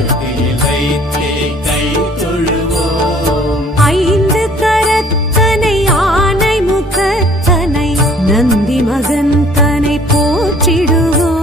கருத்தில் வைத்தே கை தொழுவோம். ஐந்து கரத்தனை ஆனை முகத்தனை நந்தி மகன் தனை போற்றிடுவோம்.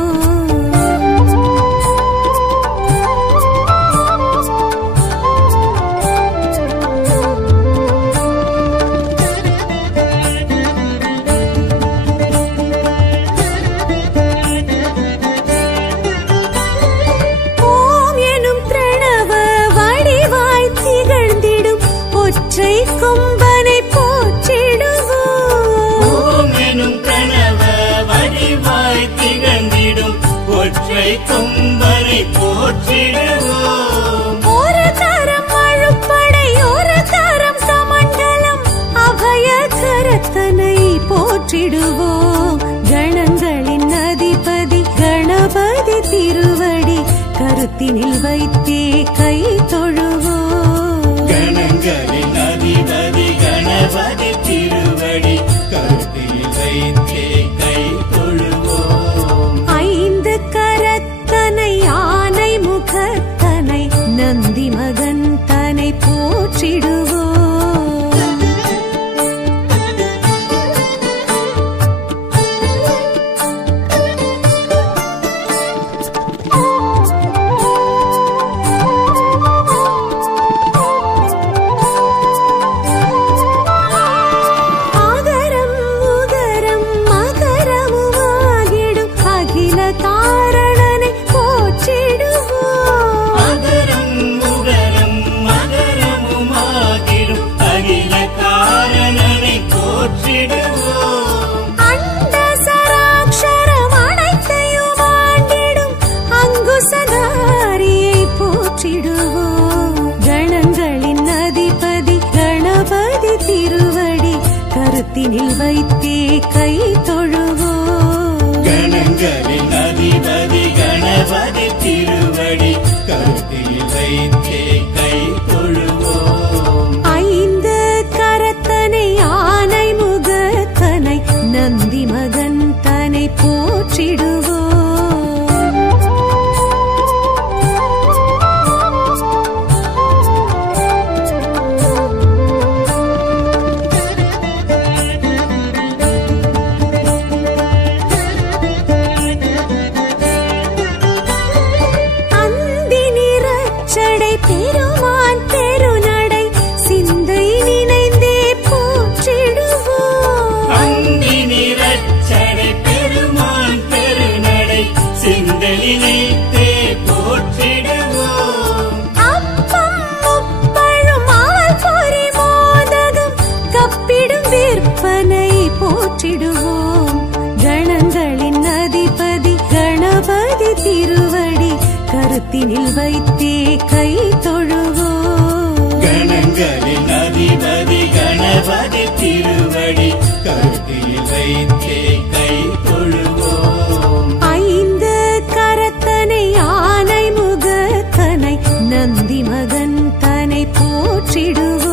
கொம்பனை போற்றிடுவோம். ஓம் எனும் பிரணவ வடிவாய் திகழ்ந்திடும் ஒற்றை கொம்பனை போற்றிடுவோம். ஒரு தரம் அழுப்படை ஒரு தரம் கமண்டலம் அபய கரத்தனை போற்றிடுவோம். கணங்களின் அதிபதி கணபதி திருவடி கருத்தினில் வைத்தே கை தொழுவோம். கணங்களின் அதிபதி கணபதி திருவடி கருத்தில் வைத்தே கை தொழுவோம். ஐந்து கரத்தனை ஆனை முகத்தனை நந்தி மகன் தனை போற்றிடுவோம். கணங்களின் அதிபதி கணபதி திருவடி கருத்தினில் வைத்தே கை தொழுவோம். கணங்களின் அதிபதி கணபதி திருவடி கருத்தில் வைத்தே கை தொழுவோம். ஐந்து கரத்தனை ஆனை முகத்தனை நந்தி மகன் தனை போற்றிடுவோம். பெருமான் பெருநடை சிந்தை நினைந்தே போற்றிடுவோம். அந்தி நிறச்சடை பெருமான் பெருநடை சிந்தை நினைத்தே போற்றிடுவோம். அப்பம் முப்பழும் ஆல் பொறி மோதகம் கப்பிடும் விற்பனை போற்றிடுவோம். கணங்களின் அதிபதி கணபதி திருவடி கருத்தினில் வைத்தே கை தொழுவோம். கணங்களின் அதிபதி கணபதி திருவடி கருத்தில் வைத்தே கை தொழுவோம். ஐந்து கரத்தனை ஆனை முகத்தனை நந்தி மகன் தனை போற்றிடுவோம்.